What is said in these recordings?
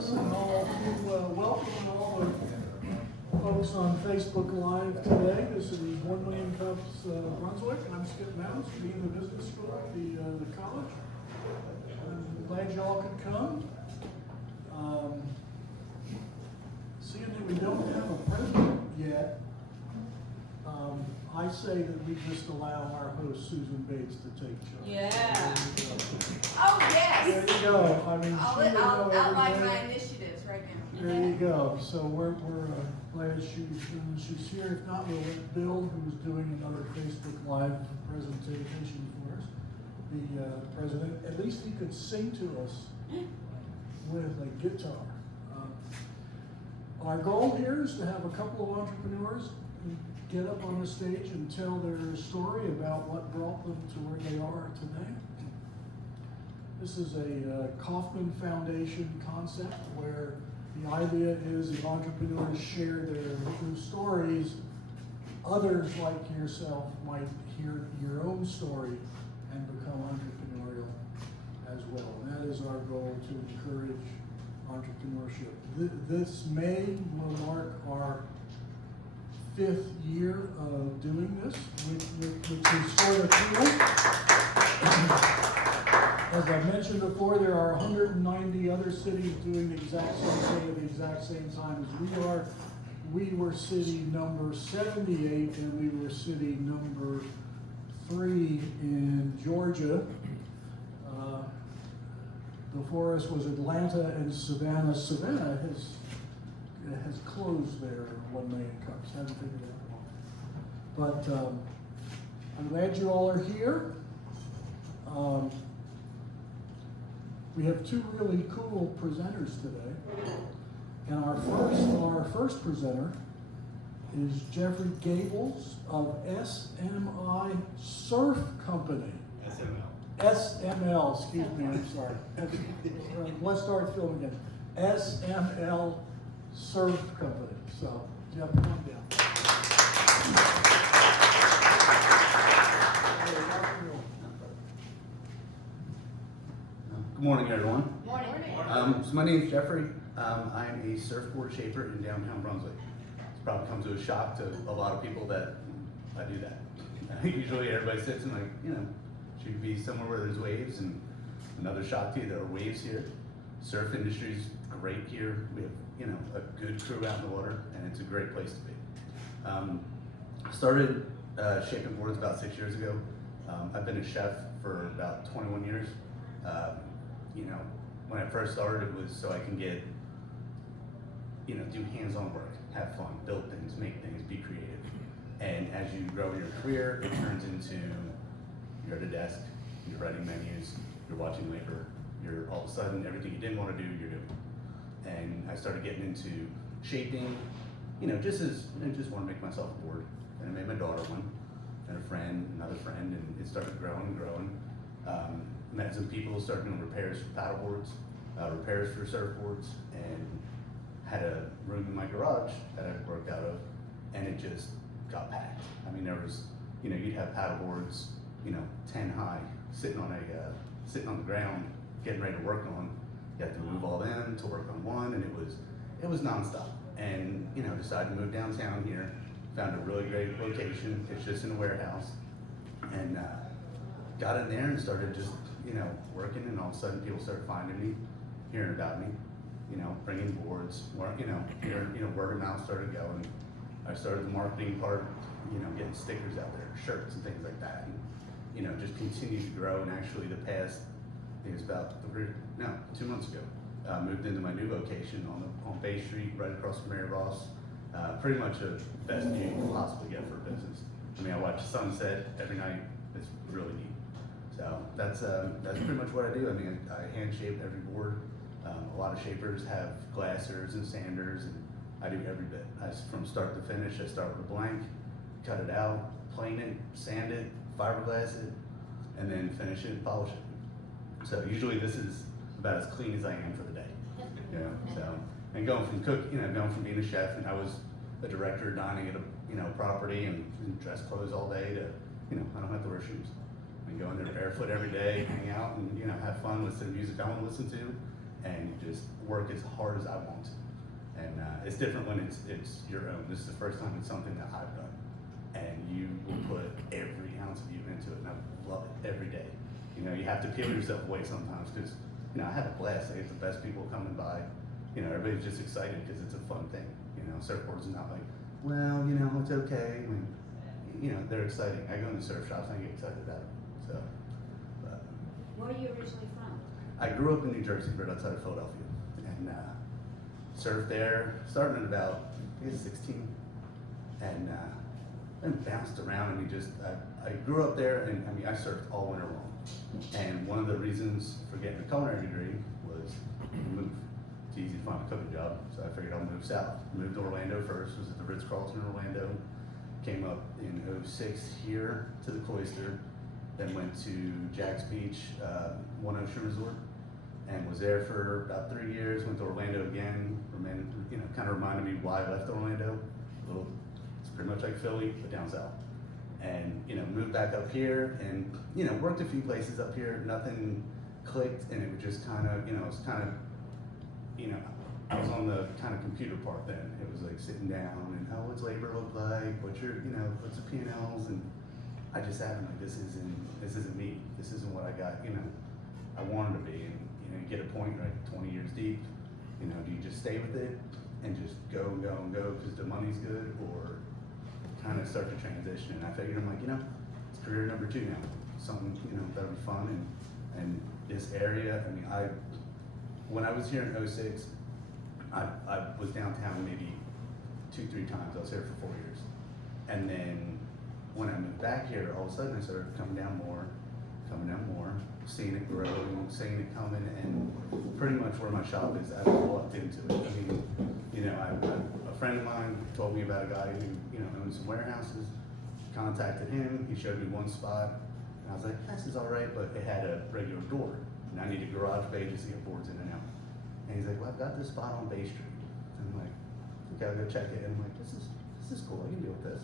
Listen, I'll welcome all the folks on Facebook Live today. This is 1 Million Cups Brunswick, and I'm Skip Mounds, Dean of the Business School at the college. I'm glad y'all could come. Seeing that we don't have a president yet, I say that we just allow our host Susan Bates to take charge. Yeah. Oh, yes. There you go. I mean, I'll outline my initiatives right now. There you go. So we're glad she's here. If not, we'll let Bill, who's doing another Facebook Live presentation for us, the president. At least he could sing to us with a guitar. Our goal here is to have a couple of entrepreneurs get up on the stage and tell their story about what brought them to where they are today. This is a Kauffman Foundation concept where the idea is the entrepreneurs share their true stories. Others like yourself might hear your own story and become entrepreneurial as well. And that is our goal, to encourage entrepreneurship. This May will mark our 5th year of doing this, which is sort of cool. As I mentioned before, there are 190 other cities doing the exact same thing at the exact same time as we are. We were city number 78, and we were city number 3 in Georgia. Before us was Atlanta and Savannah. Savannah has closed their 1 million cups. Haven't figured it out. But I'm glad you all are here. We have 2 really cool presenters today. And our first presenter is Jeffery Gables of SML Surf Company. SML, excuse me, I'm sorry. Let's start filming again. SML Surf Company. So, Jeff, come on down. Good morning, everyone. Morning. So my name is Jeffrey. I'm a surfboard shaper in downtown Brunswick. It's probably come to a shock to a lot of people that I do that. Usually everybody sits and should be somewhere where there's waves, and another shock to you, there are waves here. Surf industry's great here. We have, a good crew out in the water, and it's a great place to be. I started shaping boards about 6 years ago. I've been a chef for about 21 years. When I first started, it was so I can get, do hands-on work, have fun, build things, make things, be creative. And as you grow your career, it turns into you're at a desk, you're writing menus, you're watching labor, you're all of a sudden everything you didn't want to do, you're doing. And I started getting into shaping, just want to make myself a board. And I made my daughter one, and a friend, another friend, and it started growing and growing. Met some people, started doing repairs for paddle boards, repairs for surfboards, and had a room in my garage that I worked out of, and it just got packed. I mean, there was, you'd have paddle boards, 10 high, sitting on the ground, getting ready to work on. You have to move all them to work on one, and it was nonstop. And decided to move downtown here. Found a really great location. It's just in a warehouse, and got in there and started just working. And all of a sudden, people started finding me, hearing about me, bringing boards. Word of mouth started going. I started the marketing part, getting stickers out there, shirts and things like that. And, just continued to grow. And actually, the past, I think it's about 2 months ago, moved into my new location on Bay Street, right across from Mary Ross. Pretty much the best view you can possibly get for a business. I mean, I watch the sunset every night. It's really neat. So that's pretty much what I do. I mean, I hand shape every board. A lot of shapers have glassers and sanders, and I do every bit. From start to finish, I start with a blank, cut it out, plane it, sand it, fiberglass it, and then finish it and polish it. So usually this is about as clean as I am for the day. So, and going from being a chef, and I was a director dining at a property and dress clothes all day to, I don't have to wear shoes. I can go in there barefoot every day, hang out, and have fun, listen to music I want to listen to, and you just work as hard as I want to. And it's different when it's your own. This is the first time it's something that I've done, and you will put every ounce of you into it, and I love it every day. You know, you have to peel yourself away sometimes because, you know, I have a blast. I get the best people coming by. You know, everybody's just excited because it's a fun thing. You know, surfboards are not like, well, you know, it's okay. I mean, you know, they're exciting. I go into surf shops and I get excited about it. So, but Where are you originally from? I grew up in New Jersey, right outside of Philadelphia, and surfed there, starting at about, I guess, 16, and bounced around. I mean, I grew up there, and I mean, I surfed all winter long. And one of the reasons for getting a culinary degree was move. It's easy to find a cooking job, so I figured I'll move south. Moved to Orlando first, was at the Ritz-Carlton in Orlando. Came up in '06 here to the Cloister, then went to Jack's Beach, One Ocean Resort, and was there for about 3 years. Went to Orlando again, you know, kind of reminded me why I left Orlando. It's pretty much like Philly, but down south. And, you know, moved back up here and, you know, worked a few places up here. Nothing clicked, and it was just kind of, you know, you know, I was on the kind of computer part then. It was like sitting down and, oh, what's labor look like? What's the P&Ls? And I just had like, this isn't me. This isn't what I got, you know, I wanted to be. And, you know, you get a point, right, 20 years deep, you know, do you just stay with it and just go and go and go because the money's good, or kind of start to transition? And I figured, I'm like, you know, it's career number 2 now. Something, you know, that'll be fun. And this area, I mean, when I was here in '06, I was downtown maybe 2-3 times. I was here for 4 years. And then when I moved back here, all of a sudden I started coming down more, seeing it grow and seeing it coming, and pretty much where my shop is, I've walked into it. I mean, you know, a friend of mine told me about a guy who, you know, owns some warehouses, contacted him, he showed me one spot, and I was like, this is all right, but it had a regular door, and I need a garage bay just to get boards in and out. And he's like, well, I've got this spot on Bay Street. And I'm like, okay, I'll go check it. And I'm like, this is cool, I can deal with this.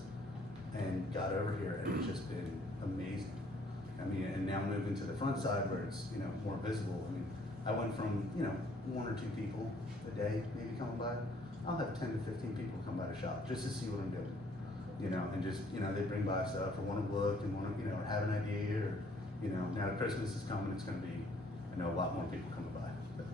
And got over here, and it's just been amazing. I mean, and now moving to the front side where it's, you know, more visible. I mean, I went from, you know, 1 or 2 people a day maybe coming by. I'll have 10 to 15 people come by the shop just to see what I'm doing. You know, and just, you know, they bring by stuff or want to look and want to, you know, have an idea, or, you know, now that Christmas is coming, it's going to be, I know, a lot more people coming by. But.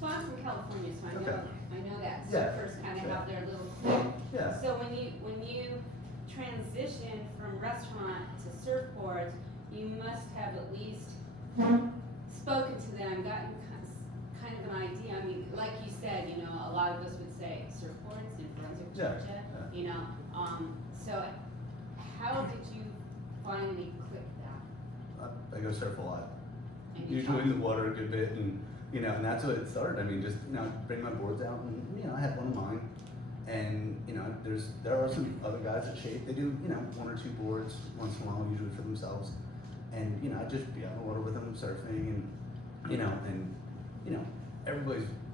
So I'm from California, so I know that Yeah. surfers kind of have their little clique. Yeah. So when you transition from restaurant to surfboards, you must have at least spoken to them, gotten kind of an idea. I mean, like you said, you know, a lot of us would say surfboards in Brunswick, Georgia. Yeah. You know, so how did you finally click that? I go surf a lot. And you Usually in the water a good bit, and you know, and that's what it started. I mean, just, you know, bring my boards out, and you know, I had one of mine, and you know, there are some other guys that shape. They do, you know, 1 or 2 boards once in a while, usually for themselves, and you know, I'd just be out in the water with them surfing, and you know,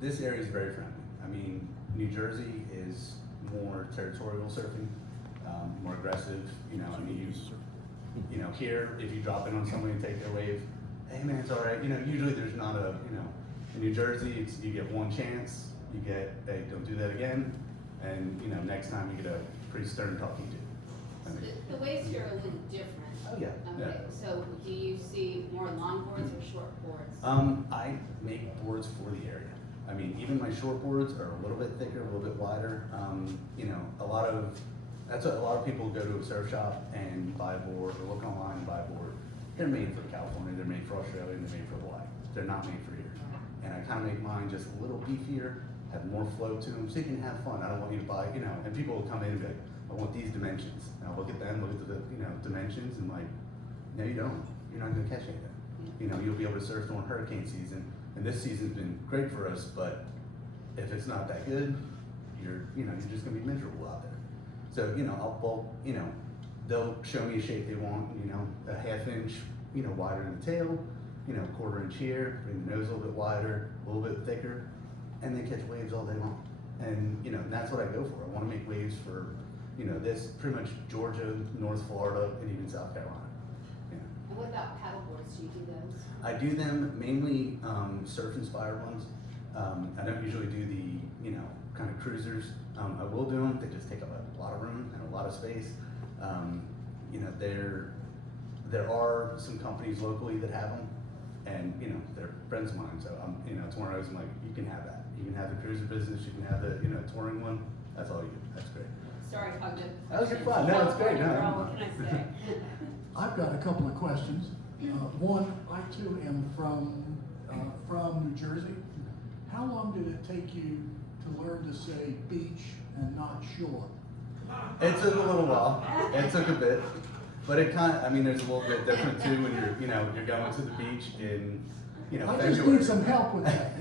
this area is very friendly. I mean, New Jersey is more territorial surfing, more aggressive. You know, I mean, you know, here if you drop in on somebody and take their wave, hey man, it's all right. You know, usually there's not a, you know, in New Jersey, you get one chance. You get, hey, don't do that again, and you know, next time you get a pretty stern talking to. I mean, The waves here are a little different. oh yeah. Okay, Yeah. so do you see more long boards or short boards? I make boards for the area. I mean, even my short boards are a little bit thicker, a little bit wider. You know, that's what a lot of people go to a surf shop and buy a board, or look online and buy a board. They're made for California, they're made for Australia, and they're made for Hawaii. They're not made for here. And I kind of make mine just a little beefier, have more flow to them, so you can have fun. I don't want you to buy, you know, and people will come in and be like, I want these dimensions. And I'll look at them, look at the, you know, dimensions, and like, no, you don't. You're not gonna catch anything. You know, you'll be able to surf during hurricane season, and this season's been great for us, but if it's not that good, you're just gonna be miserable out there. So, you know, you know, they'll show me a shape they want, you know, a 1/2 inch, you know, wider in the tail, you know, 1/4 inch here, bring the nose a little bit wider, a little bit thicker, and they catch waves all day long. And, you know, that's what I go for. I wanna make waves for, you know, this pretty much Georgia, North Florida, and even South Carolina. Yeah. And what about paddle boards? Do you do those? I do them mainly surf inspired ones. I don't usually do the, kind of cruisers. I will do them, they just take up a lot of room and a lot of space. There are some companies locally that have them, and, they're friends of mine, so it's one of those, I'm like, you can have that. You can have the cruiser business, you can have the, touring one, that's all you do, that's great. Sorry, Hug. That was good fun. No, it's great. No, Girl, what can I say? I've got a couple of questions. One, I too am from New Jersey. How long did it take you to learn to say beach and not shore? It took a little while. It took a bit, but it kind of, there's a little bit different too when you're going to the beach in, I February. just need some help with that.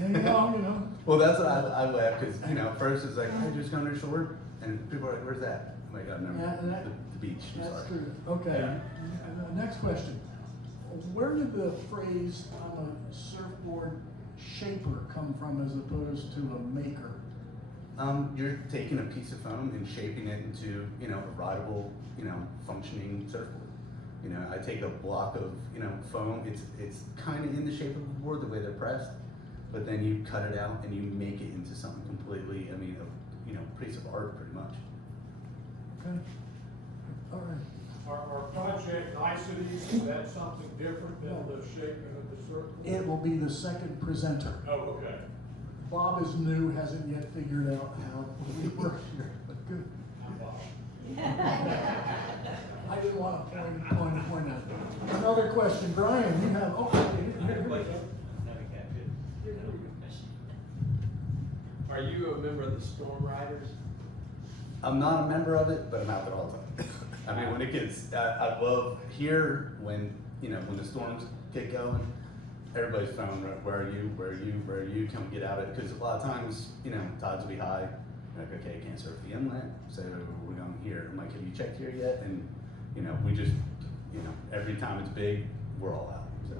Well, that's what I laugh because first it's like, hey, just going to the shore, and people are like, where's that? I'm like, oh, no, the beach. I'm That's sorry. true. Okay. Yeah. Next question. Where did the phrase "I'm a surfboard shaper" come from as opposed to a maker? You're taking a piece of foam and shaping it into, a rideable, functioning surfboard. I take a block of, foam. It's kind of in the shape of the board, the way they're pressed, but then you cut it out and you make it into something completely, a piece of art, pretty much. Okay. All right. Are project niceties, is that something different than the shaping of the surfboard? It will be the second presenter. Oh, okay. Bob is new, hasn't yet figured out how we work here, but good. I'm Bob. I didn't want to point out. Another question, Brian, you have, Are you a member of the Storm Riders? I'm not a member of it, but I'm out there all the time. When it gets, I love here when, when the storms get going, everybody's phone, where are you, where are you, where are you, can we get out of it? Because a lot of times, tides will be high, like, okay, can't surf the inlet, so we're going here. I'm like, have you checked here yet? And, we just, every time it's big, we're all out, so.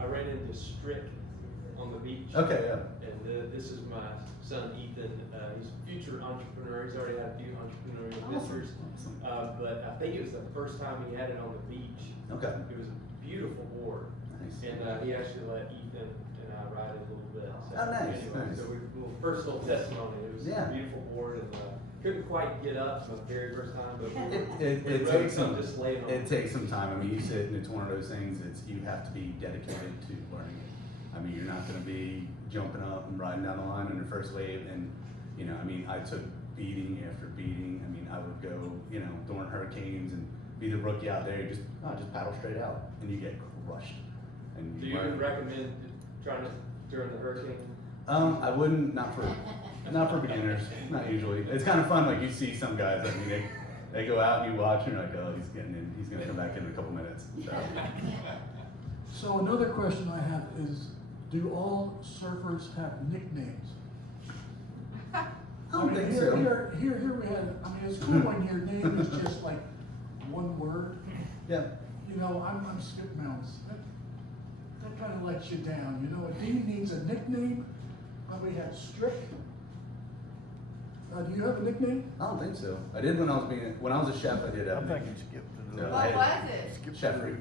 I ran into Strick on the beach. Okay, yeah. And this is my son Ethan. He's a future entrepreneur. He's already had a few entrepreneurial ventures. Awesome. But I think it was the first time he had it on the beach. Okay. It was a beautiful board. Nice. And he actually let Ethan and I ride it a little bit. So, Oh, nice, nice. So personal testimony. It was Yeah. a beautiful board, and couldn't quite get up the very first time, but It takes some, just laying on. it takes some time. You sit and it's one of those things, you have to be dedicated to learning it. You're not gonna be jumping up and riding down the line on your first wave, and, I took beating after beating. I would go, during hurricanes and be the rookie out there, you just paddle straight out, and you get crushed. And Do you recommend trying to during the hurricane? I wouldn't, not for beginners, not usually. It's kind of fun, like you see some guys, they go out and you watch and you're like, oh, he's getting in, he's gonna come back in a couple minutes. So another question I have is, do all surfers have nicknames? I don't think here, so. Here we have, it's cool when your name is just like one word. Yeah. I'm Skip Mounts. That kind of lets you down, A D needs a nickname. We have Strick. Do you have a nickname? I don't think so. I did when I was a chef, I did. I'm thinking skipped it. No, What was it? Jeffery.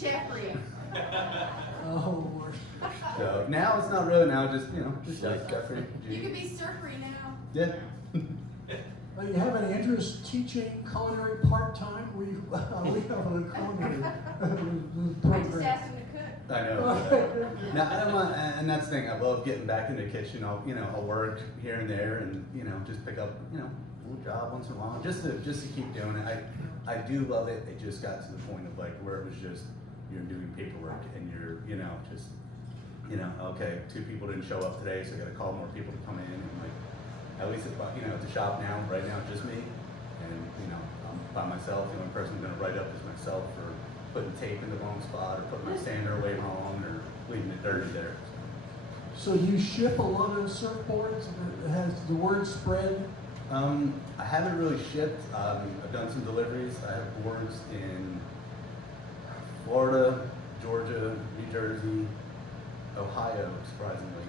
Jeffery. Oh, Lord. So now it's not really just chef, Jeffery. You could be surfery now. Yeah. Do you have any interest teaching culinary part-time? We have a culinary I just program. asked him to cook. I know. Now, I don't mind, and that's the thing. I love getting back in the kitchen. I'll work here and there, and just pick up a little job once in a while, just to keep doing it. I do love it. It just got to the point of where it was just you're doing paperwork and you're okay, 2 people didn't show up today, so I got to call more people to come in, and at least at the shop now, right now, it's just me, and I'm by myself. The only person I'm going to write up is myself for putting tape in the wrong spot, or putting my sander away wrong, or leaving it dirty there. So you ship a lot of surfboards? Has the word spread? I haven't really shipped. I've done some deliveries. I have boards in Florida, Georgia, New Jersey, Ohio, surprisingly.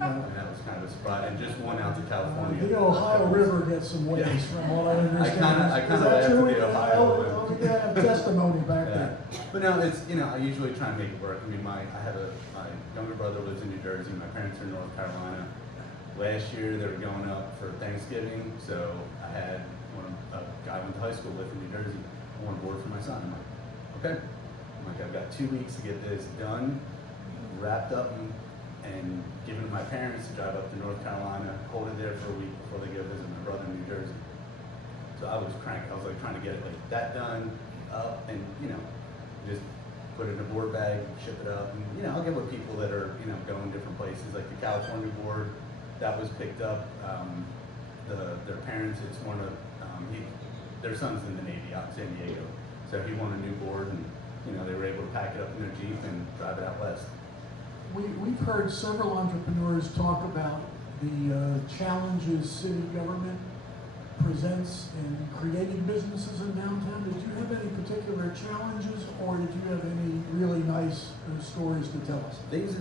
And that was kind of a surprise, and just one out to California. The Ohio River gets some waves Yeah. from what I understand. I Is kinda that laughed at true? the Ohio one. Oh, yeah, I have testimony back Yeah. there. But no, it's, I usually try and make it work. I mean, my younger brother lives in New Jersey, my parents are in North Carolina. Last year, they were going up for Thanksgiving, so I had a guy I went to high school with in New Jersey. I want a board for my son. I'm like, okay. I'm like, I've got 2 weeks to get this done, wrapped up, and given to my parents to drive up to North Carolina, hold it there for a week before they go visit my brother in New Jersey. So I was cranking. I was like trying to get it like that done, up, and just put it in a board bag, ship it up, and I'll get with people that are going different places, like the California board that was picked up. Their parents, it's one of their son's in the Navy out in San Diego, so he won a new board, and they were able to pack it up in their Jeep and drive it out west. We've heard several entrepreneurs talk about the challenges city government presents in creating businesses in downtown. Did you have any particular challenges, or did you have any really nice stories to tell us? Things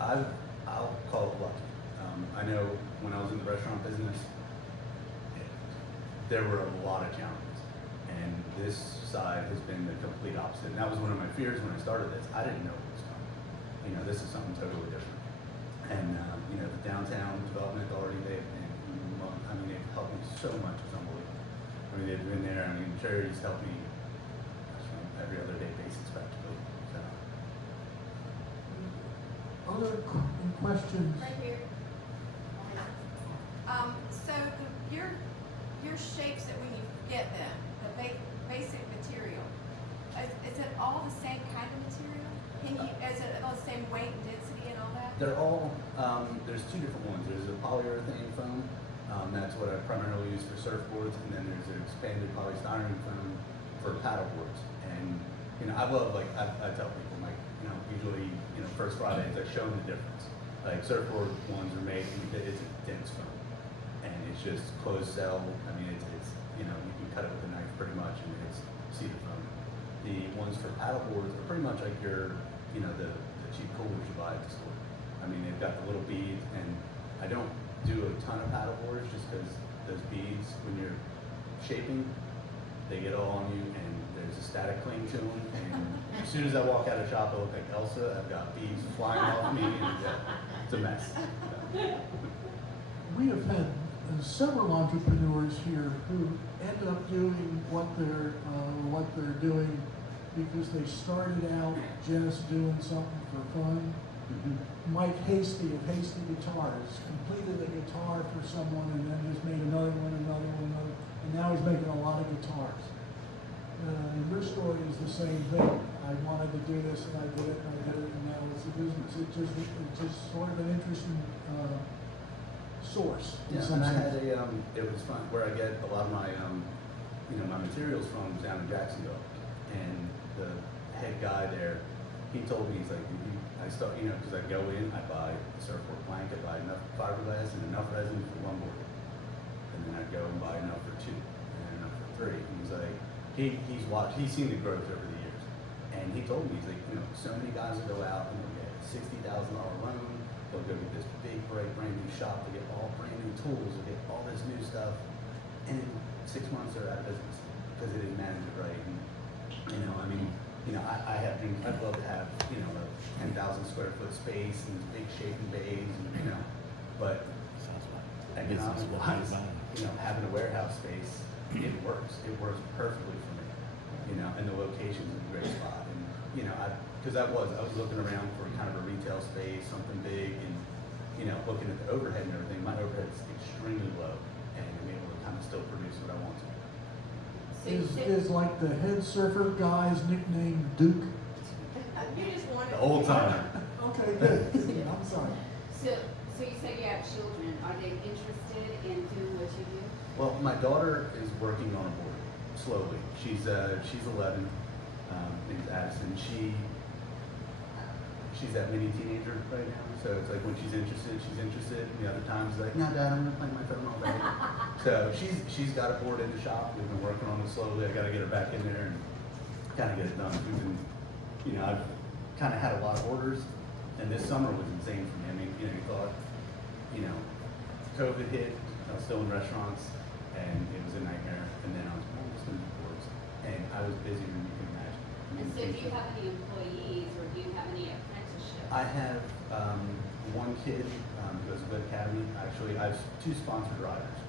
I'll call it lucky. I know when I was in the restaurant business, there were a lot of challenges, and this side has been the complete opposite. And that was one of my fears when I started this. I didn't know what was coming. This is something totally different. And the downtown development authority, they've helped me so much. It's unbelievable. They've been there. Cherry's helped me on every other day basis practically. So. Other questions? Right here. So your shapes that when you get them, the basic material, is it all the same kind of material? Is it all the same weight and density and all that? They're all, there's two different ones. There's a polyurethane foam, that's what I primarily use for surfboards, and then there's an expanded polystyrene foam for paddleboards. And, I love, I tell people, usually, first Fridays, I show them the difference. Like, surfboard ones are made, it's a dense foam, and it's just closed cell. It's you can cut it with a knife pretty much, and it's cedar foam. The ones for paddleboards are pretty much like your, the cheap coolers you buy at the store. They've got the little beads, and I don't do a ton of paddleboards just because those beads, when you're shaping, they get all on you, and there's a static cling to them. And as soon as I walk out of the shop, I look like Elsa. I've got beads flying off me, and it's a mess. We have had several entrepreneurs here who end up doing what they're doing because they started out just doing something for fun. Mike Hasty of Hasty Guitars completed a guitar for someone and then just made another one, and now he's making a lot of guitars. And your story is the same thing. I wanted to do this and I did it, and now it's a business. It's just sort of an interesting source. in Yeah, some and I sense. had it was fun where I get a lot of my my materials from down in Jacksonville, and the head guy there, he told me, he's like, I start, because I go in, I buy a surfboard plank, I buy enough fiberglass and enough resin for one board, and then I go and buy enough for two, and then enough for three. And he's like, he's seen the growth over the years, and he told me, he's like, so many guys will go out and they'll get a $60,000 loan, they'll go get this big, bright, brand new shop, they get all brand new tools, they get all this new stuff, and in 6 months they're out of business because they didn't manage it right. And I'd love to have a 10,000 square foot space and big shaping bays, and but economic wise, having a warehouse space, it works perfectly for me, and the location's in a great spot. And because I was looking around for kind of a retail space, something big, and looking at the overhead and everything, my overhead's extremely low, and I'm able to kind of still produce what I want to. So you said, Is like the head surfer guy's nickname Duke? You just wanted. The old timer. Okay, good. I'm sorry. so you said you have children. Are they interested in doing what you do? Well, my daughter is working on a board slowly. She's 11. Named Addison. She's that mini teenager right now. So it's like when she's interested. And the other times she's like, no, Dad, I'm gonna play my phone all day. So she's got a board in the shop. We've been working on it slowly. I got to get her back in there and kind of get it done. We've been, I've kind of had a lot of orders, and this summer was insane for me. You thought you know, COVID hit, I was still in restaurants, and it was a nightmare, and then I was, oh, I'm just gonna do boards, and I was busy than you can imagine. And so do you have any employees or do you have any apprenticeships? I have, one kid, who goes to Good Academy. Actually, I have 2 sponsored riders,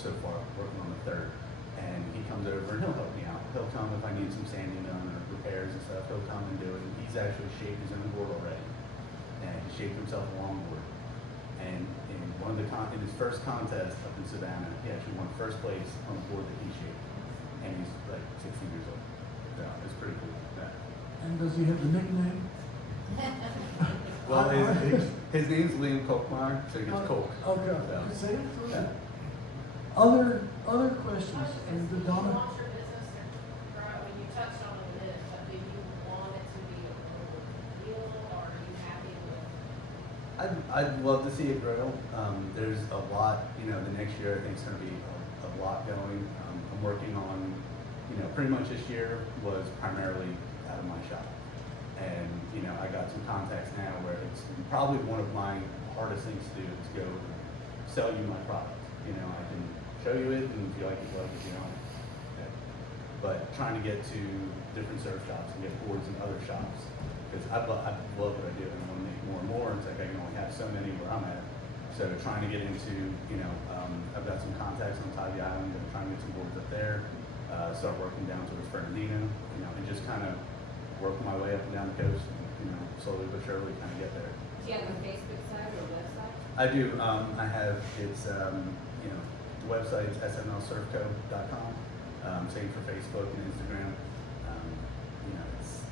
so far, working on the 3rd. And he comes over and he'll help me out. He'll come if I need some sanding done or repairs and stuff, he'll come and do it. And he's actually shaped his own board already. And he shaped himself a longboard. And in one of the in his first contest up in Savannah, he actually won first place on the board that he shaped. And he's like 16 years old. So it's pretty cool. Yeah. And does he have the nickname? Well, his name's Liam Kolkmeyer, so he gets Kolk. Okay, So, say it. yeah. Other questions, and Do you Donna? want your business to grow, when you touched on it a bit, but do you want it to be a global deal, or are you happy with? I'd love to see it grow. There's a lot, you know, the next year I think it's going to be a lot going. I'm working on, you know, pretty much this year was primarily out of my shop. And, you know, I got some contacts now where it's probably one of my hardest things to do is go sell you my product. You know, I can show you it, and if you like it, you know. Okay. But trying to get to different surf shops and get boards in other shops, because I love what I do and I want to make more and more. It's like I can only have so many where I'm at. So trying to get into, you know, I've got some contacts on Tybee Island, and trying to get some boards up there. Start working down towards Fernandina, you know, and just kind of work my way up and down the coast, and, you know, slowly but surely kind of get there. Do you have a Facebook site or website? I do. I have, it's, you know, the website is smlsurfco.com. Same for Facebook and Instagram. You know, it's,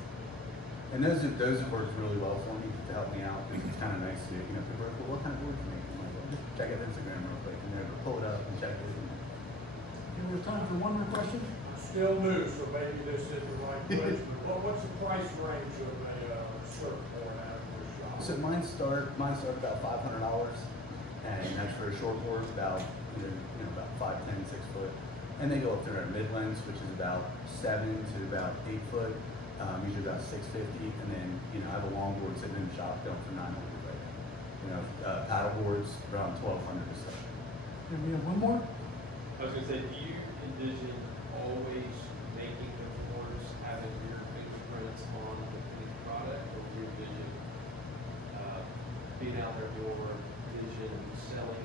and those have worked really well for me to help me out, because it's kind of nice to, you know, people are like, well, what kind of board do you make? I'm like, well, just check out Instagram real quick, and they'll pull it up and check it. And, We have time for one more question? Still new, so maybe this is the right place, but what's the price range of a surfboard out of your shop? So mine start about $500, and that's for a short board, about either, you know, about 5'10", 6 foot, and they go up through our mid lengths, which is about 7 to about 8 foot, usually about 650, and then, you know, I have a longboard sitting in the shop going for 900 right now. You know, paddle boards around 1,200 or so. And we have one more? I was gonna say, do you envision always making the boards having your fingerprints on the finished product, or do you envision being out there more, vision selling?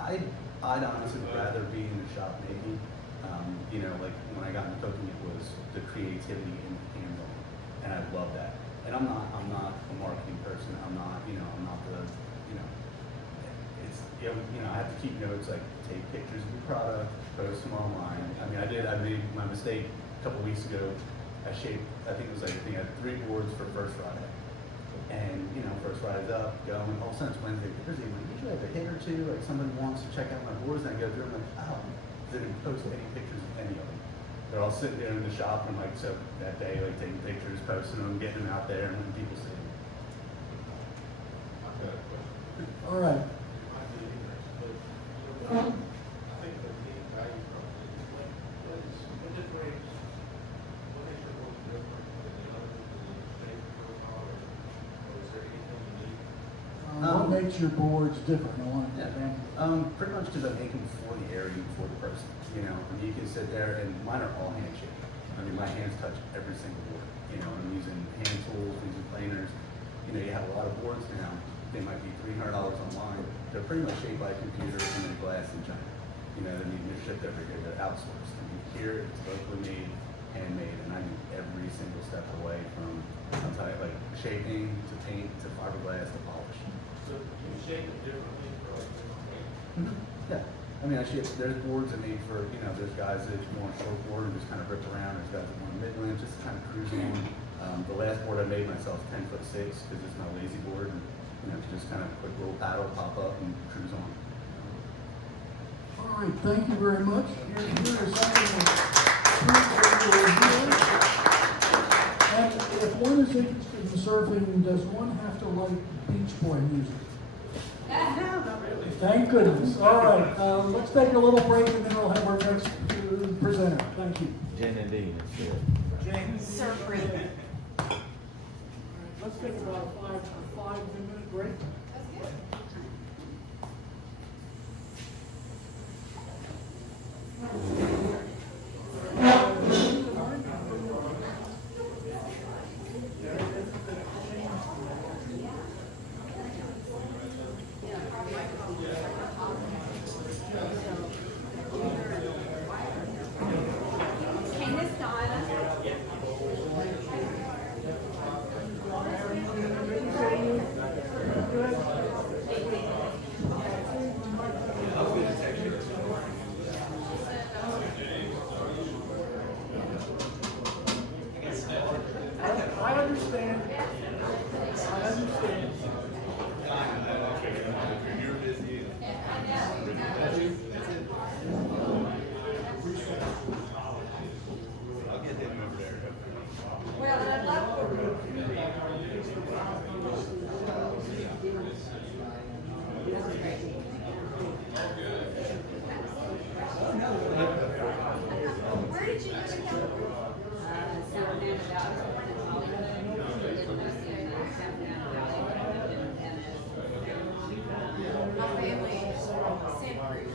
I'd honestly rather be in the shop making. You know, like when I got into cooking, it was the creativity and hands-on, and I love that. And I'm not a marketing person. I'm not the, you know, it's, you know, I have to keep notes, like take pictures of the product, post them online. I mean, I made my mistake a couple weeks ago. I think it was like, I had 3 boards for First Friday. And, you know, First Friday's up, going, all of a sudden it's Wednesday, Thursday, I'm like, did you have a hit or two? Like somebody wants to check out my boards, and I go through, I'm like, oh, didn't post any pictures of any of them. They're all sitting there in the shop, and like, so that day, like taking pictures, posting them, getting them out there, and letting people see them. I've got a question. All right. It might be ignorance, but, you know, I think the key value proposition, what makes your board different than the others, is it shape profile, or is there anything unique? What makes your boards different? I want to Yeah. get Pretty much because I make them for the area and for the person. You know, and you can sit there, and mine are all handshaped. I mean, my hands touch every single board. You know, I'm using hand tools, I'm using planers. You know, you have a lot of boards now. They might be $300 online. They're pretty much shaped by a computer, and they're glass in China. You know, they're shipped every day. They're outsourced. I mean, here it's locally made, handmade, and I do every single step of the way from, I'm telling you, like shaping to paint to fiberglass to polish. So you shape it differently for like different weight? Yeah, I mean, there's boards that made for, you know, there's guys that want a short board and just kind of rip around. There's guys that want a mid-length, just kind of cruise on. The last board I made myself is 10'6" because it's my lazy board, and you know, just kind of quick little paddle, pop up, and cruise on. All right, thank you very much. Here is something and if one is interested in surfing, does one have to like Beach Boy music? Thank goodness. All right, let's take a little break, and then we'll have our next presenter. Thank you. Jen and Dean, that's it. Surf break. Let's take about a 5-minute break. That's good.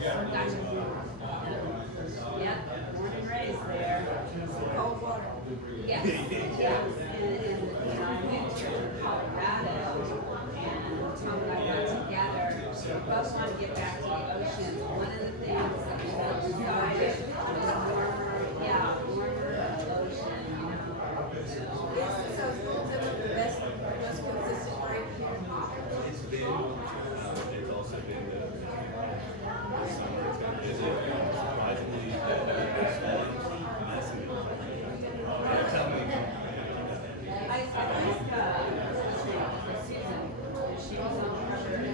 Yeah, born and raised there. Cold water. Yes, yes. And I moved here from Colorado, and Tom and I got together. We both want to get back to the ocean. One of the things that we both decided was warmer, yeah, warmer ocean, you know. So the best, most consistent rate here. It's also been the summer, it's been busy, surprisingly, tell me. I think, Susan, she was on the cover of the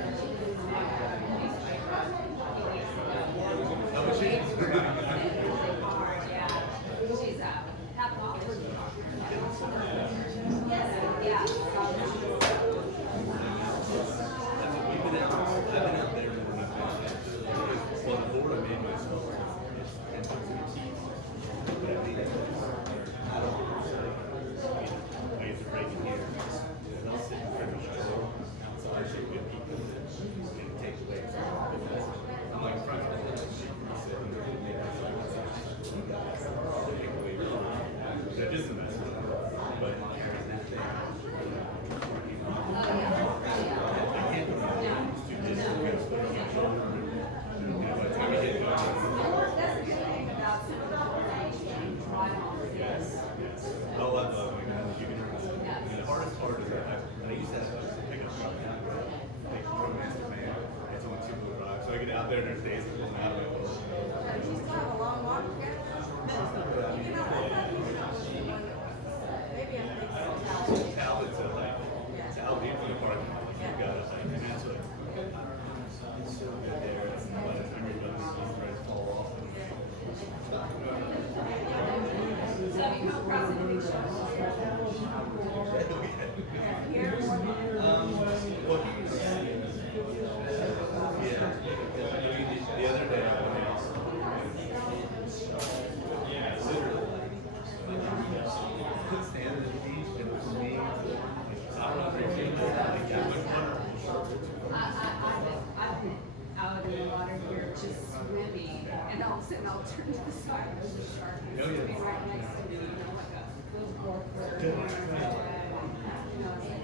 newspaper a few weeks ago. Oh, she is. Yeah, she's pathologist. Yeah. We've been out, I've been out there when we've been, well, the board I made myself is, and took some teeth, but I think I don't know, ways of breaking here, and I'll sit in front of the show, outside, shake with people, and take away from I'm like, front of the sit and sit and make myself take away from that is a mess, but carrying that thing, I can't believe it's too distant, it's what you show. By the time you hit it, That's the good thing about some of the drywall. yes. Oh, I love it. You can, I mean, the hardest part is that I used to have to pick up truck now, like from Master Man. It's only 2-wheel drive. So I get out there and there's days that pulling out of it. And you still have a long walk to go? You know, I thought you were the one that was, maybe I'm thinking of Talbot to like, Talbot from the parking lot. You got it, like, and that's what, it's so good there. By the time you're done, these threads fall off. So you come across any big shows? Here? Well, yeah, the other day I went out, literally, standing at the beach, and it was me, I don't know if you're feeling like that, but I've been out in the water here just swimming, and all of a sudden I'll turn to the side and there's a shark Oh, yeah. swimming right next to me, you know, like a little fourth you know, it's like,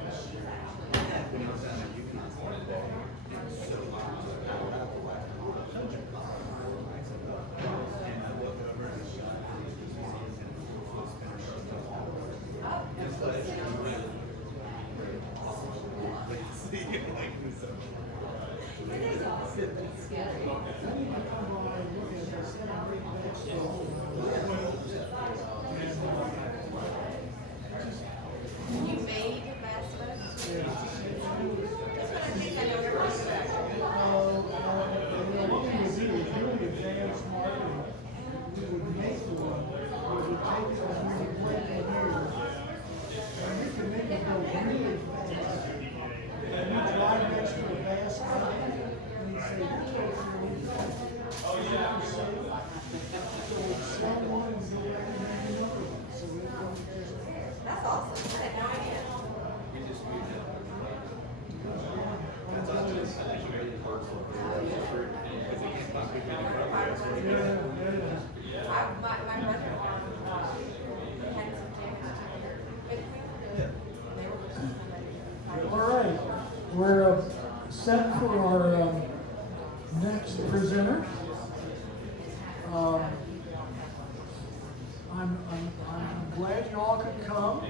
when I was down in Newcastle one day, it was so hot. And I look over and it's shot, and the full spinner starts to it's like, see, like, this. it is awesome, it's scary. You made bass boats? That's what I think I know everything That's awesome. I had no idea. We just moved it. That's all just, I think we made it personal. Because they can't find people in the front, that's what it is. My brother had some jams with me. They were All right, we're set for our next presenter. I'm glad you all could come.